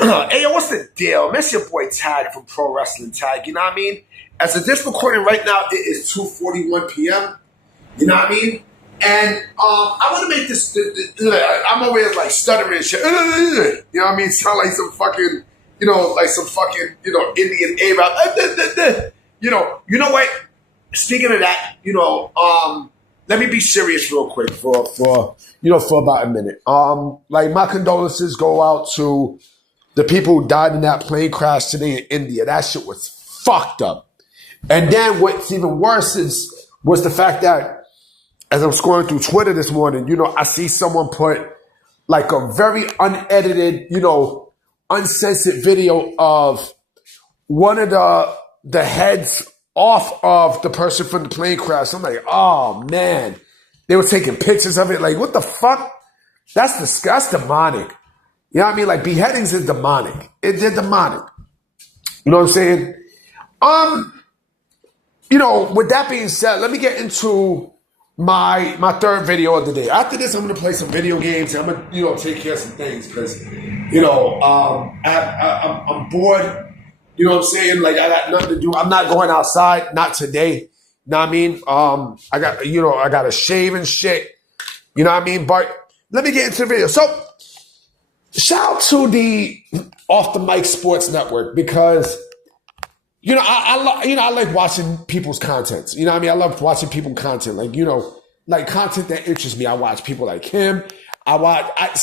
Hey, yo, what's the deal? Miss your boy Tag from Pro Wrestling Tag, you know what I mean? As of this recording right now, it is 2:41 p.m., you know what I mean? And I want to make this, I'm over here like stuttering and shit, you know what I mean? Sound like some fucking, Indian Arab, you know what? Speaking of that, let me be serious real quick for about a minute. Like my condolences go out to the people who died in that plane crash today in India. That shit was fucked up. And then what's even worse was the fact that as I'm scrolling through Twitter this morning, I see someone put like a very unedited, uncensored video of one of the heads off of the person from the plane crash. I'm like, oh man. They were taking pictures of it. Like, what the fuck? That's demonic. You know what I mean? Like, beheadings is demonic. They're demonic. You know what I'm saying? With that being said, let me get into my third video of the day. After this, I'm going to play some video games. I'm going to, take care of some things because, I'm bored. You know what I'm saying? Like, I got nothing to do. I'm not going outside. Not today. You know what I mean? I got to shave and shit. You know what I mean? But let me get into the video. So, shout out to the Off the Mic Sports Network because, I like watching people's content. You know what I mean? I love watching people's content. Like content that interests me. I watch people like him. I watch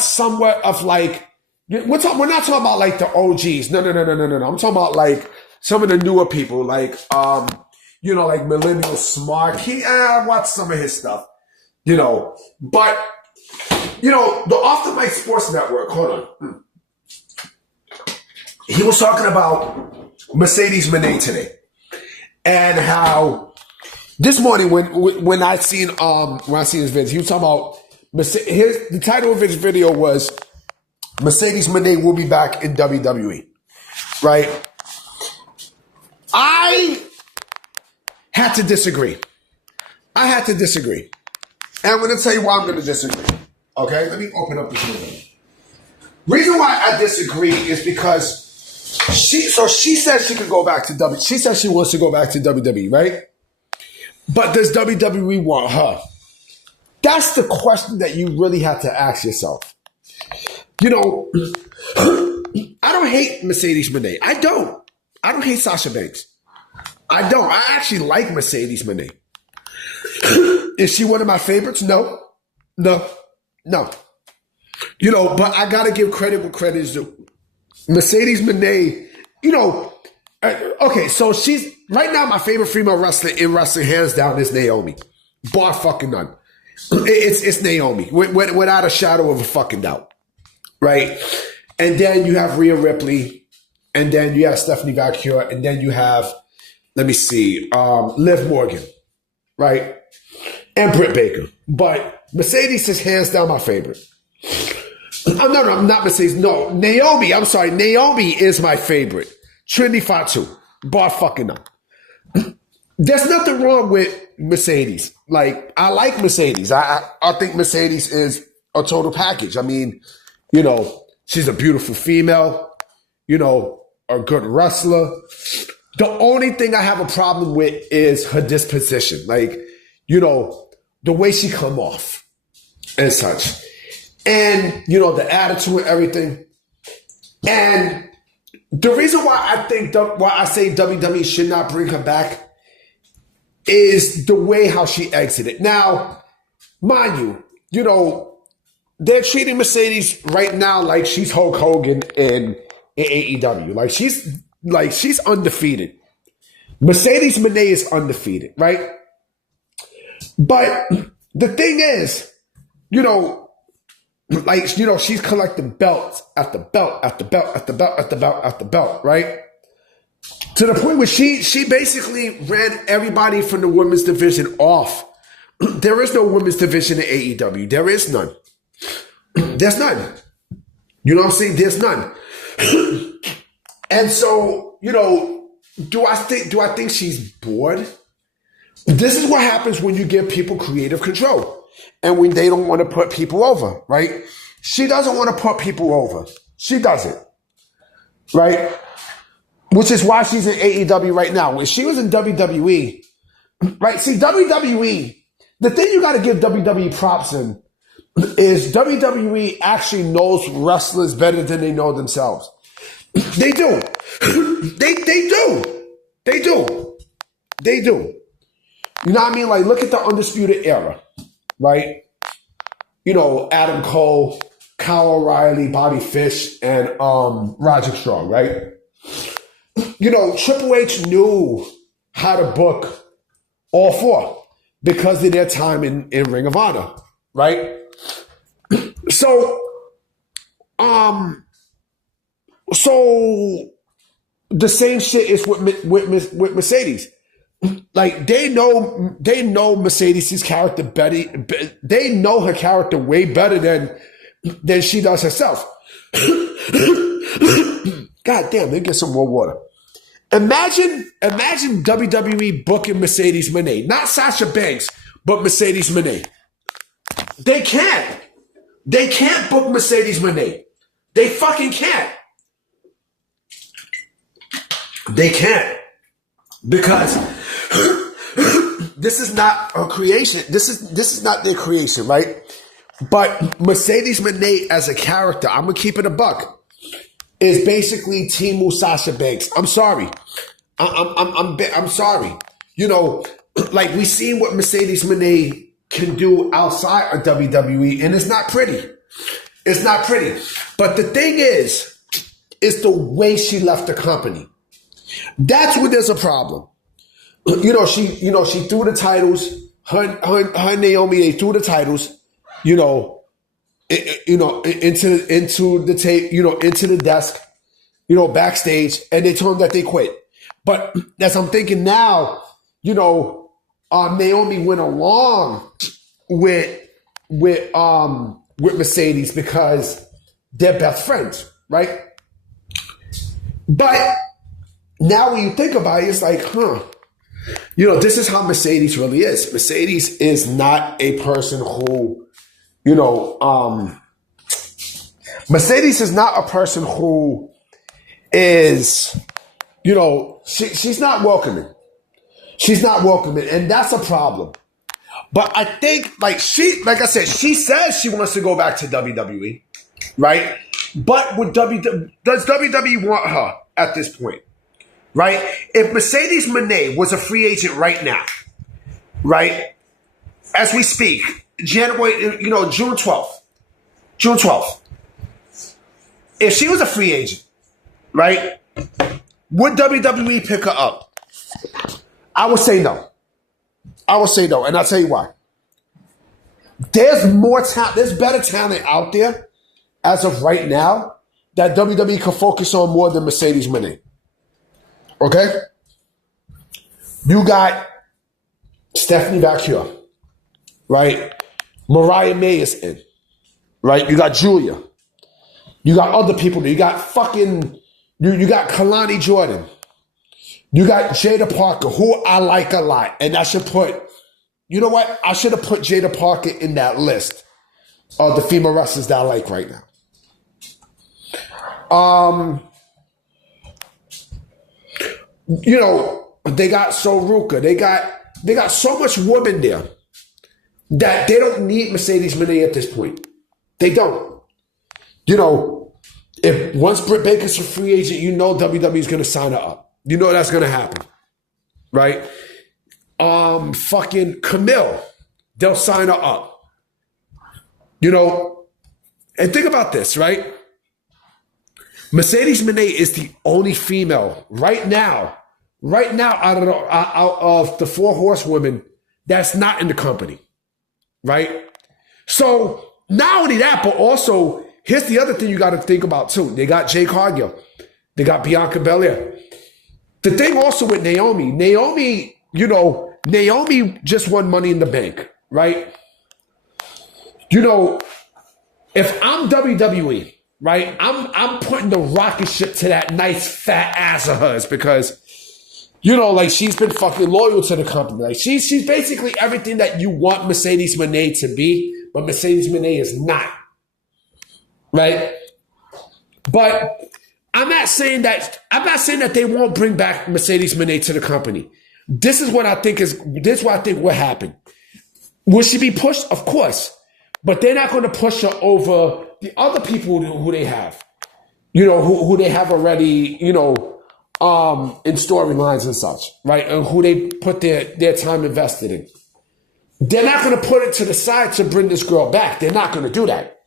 somewhat of like, we're not talking about like the OGs. No. I'm talking about like some of the newer people, like, like Millennial Smart. I watch some of his stuff, but, the Off the Mic Sports Network, hold on. He was talking about Mercedes Moné today and how this morning when I seen his video, he was talking about, the title of his video was Mercedes Moné will be back in WWE, right? I had to disagree. And I'm going to tell you why I'm going to disagree. Okay? Let me open up this video. Reason why I disagree is because she says she can go back to WWE. She says she wants to go back to WWE, right? But does WWE want her? That's the question that you really have to ask yourself. I don't hate Mercedes Moné. I don't hate Sasha Banks. I don't. I actually like Mercedes Moné. Is she one of my favorites? No. But I got to give credit where credit is due. Mercedes Moné, okay, so she's, right now my favorite female wrestler in wrestling, hands down, is Naomi. Bar fucking none. It's Naomi, without a shadow of a fucking doubt. Right? And then you have Rhea Ripley, and then you have Stephanie Valkyrie, and then you have, Liv Morgan, right? And Britt Baker. But Mercedes is hands down my favorite. No, I'm not Mercedes. No, Naomi. I'm sorry. Naomi is my favorite. Trinity Fatu. Bar fucking none. There's nothing wrong with Mercedes. Like, I like Mercedes. I think Mercedes is a total package. I mean, she's a beautiful female, a good wrestler. The only thing I have a problem with is her disposition. Like, the way she come off and such. And, the attitude and everything. And the reason why I say WWE should not bring her back is the way how she exited. Now, mind you, they're treating Mercedes right now like she's Hulk Hogan in AEW. Like she's undefeated. Mercedes Moné is undefeated, right? But the thing is, she's collecting belts after belt after belt after belt after belt after belt, right? To the point where she basically ran everybody from the women's division off. There is no women's division in AEW. There is none. There's none. You know what I'm saying? There's none. And so, do I think she's bored? This is what happens when you give people creative control and when they don't want to put people over, right? She doesn't want to put people over. She doesn't, right? Which is why she's in AEW right now. When she was in WWE, right? See, WWE, the thing you got to give WWE props in is WWE actually knows wrestlers better than they know themselves. They do. They do. They do. They do. You know what I mean? Like, look at the Undisputed Era, right? You know, Adam Cole, Kyle O'Reilly, Bobby Fish, and Roger Strong, right? You know, Triple H knew how to book all four because of their time in Ring of Honor, right? So the same shit is with Mercedes. Like, they know Mercedes' character better. They know her character way better than she does herself. God damn, they get some more water. Imagine WWE booking Mercedes Moné. Not Sasha Banks, but Mercedes Moné. They can't. They can't book Mercedes Moné. They fucking can't. They can't. Because this is not a creation. This is not their creation, right? But Mercedes Moné as a character, I'm gonna keep it a buck, is basically Timu Sasha Banks. I'm sorry. I'm sorry. You know, like, we seen what Mercedes Moné can do outside of WWE, and it's not pretty. It's not pretty. But the thing is the way she left the company. That's where there's a problem. She threw the titles. Her and Naomi, they threw the titles, into the tape, into the desk, backstage, and they told them that they quit. But as I'm thinking now, Naomi went along with Mercedes because they're best friends, right? But now when you think about it, it's like, this is how Mercedes really is. Mercedes is not a person who, Mercedes is not a person who is, she's not welcoming. She's not welcoming, and that's a problem. But I think, like I said, she says she wants to go back to WWE, right? But does WWE want her at this point? Right? If Mercedes Moné was a free agent right now, right, as we speak, June 12th. If she was a free agent, right, would WWE pick her up? I would say no. And I'll tell you why. There's more talent, there's better talent out there as of right now that WWE can focus on more than Mercedes Moné. Okay? You got Stephanie Valkyrie, right? Mariah May is in, right? You got Julia. You got other people there. You got you got Kalani Jordan. You got Jada Parker, who I like a lot. And I should put, you know what? I should have put Jada Parker in that list of the female wrestlers that I like right now. They got Soruka. They got so much woman there that they don't need Mercedes Moné at this point. They don't. If once Britt Baker's a free agent, WWE is going to sign her up. That's going to happen. Right? Fucking Camille, they'll sign her up. And think about this, right? Mercedes Moné is the only female right now out of the four horsewomen that's not in the company, right? So not only that, but also here's the other thing you got to think about too. They got Jade Cargill, they got Bianca Belair. The thing also with Naomi just won Money in the Bank, right? If I'm WWE, right, I'm putting the rocket ship to that nice fat ass of hers because, she's been fucking loyal to the company. Like, she's basically everything that you want Mercedes Moné to be, but Mercedes Moné is not, right? But I'm not saying that they won't bring back Mercedes Moné to the company. This is what I think will happen. Will she be pushed? Of course. But they're not going to push her over the other people who they have. Who they have already, in storylines and such, right? And who they put their time invested in. They're not going to put it to the side to bring this girl back. They're not going to do that.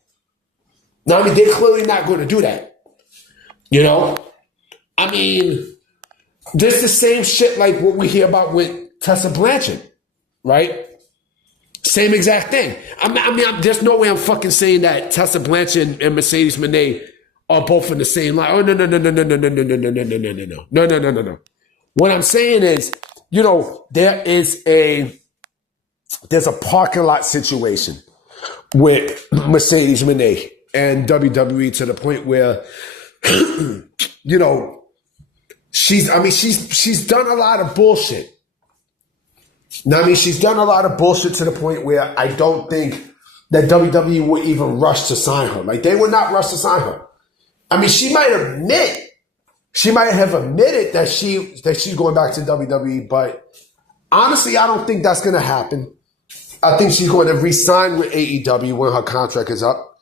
Now, I mean, they're clearly not going to do that. I mean, this is the same shit like what we hear about with Tessa Blanchard, right? Same exact thing. I mean, there's no way I'm fucking saying that Tessa Blanchard and Mercedes Moné are both in the same line. Oh, no. No. What I'm saying is, there's a parking lot situation with Mercedes Moné and WWE to the point where, she's done a lot of bullshit. She's done a lot of bullshit to the point where I don't think that WWE would even rush to sign her. Like, they would not rush to sign her. I mean, she might have admitted that she's going back to WWE, but honestly, I don't think that's going to happen. I think she's going to re-sign with AEW when her contract is up,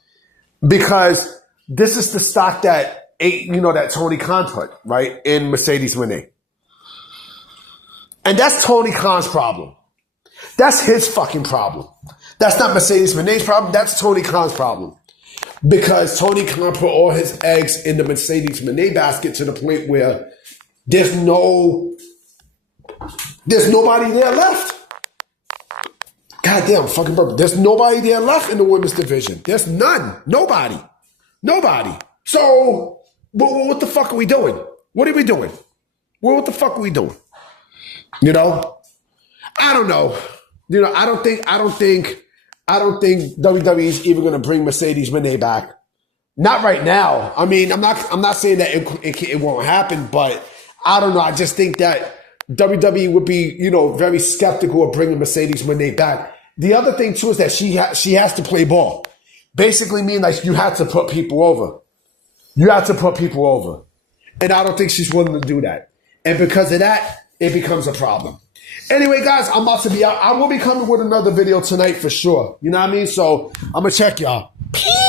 because this is the stock that Tony Khan put, right, in Mercedes Moné. And that's Tony Khan's problem. That's his fucking problem. That's not Mercedes Moné's problem. That's Tony Khan's problem. Because Tony Khan put all his eggs in the Mercedes Moné basket to the point where there's nobody there left. Goddamn, fucking burp. There's nobody there left in the women's division. There's none. Nobody. So, what the fuck are we doing? What are we doing? What the fuck are we doing? I don't know. I don't think WWE is even going to bring Mercedes Moné back. Not right now. I mean, I'm not saying that it won't happen, but I don't know. I just think that WWE would be, very skeptical of bringing Mercedes Moné back. The other thing too is that she has to play ball. Basically, mean like you have to put people over. You have to put people over, and I don't think she's willing to do that. And because of that, it becomes a problem. Anyway, guys, I'm about to be out. I will be coming with another video tonight for sure. You know what I mean? So I'm gonna check y'all. Peace.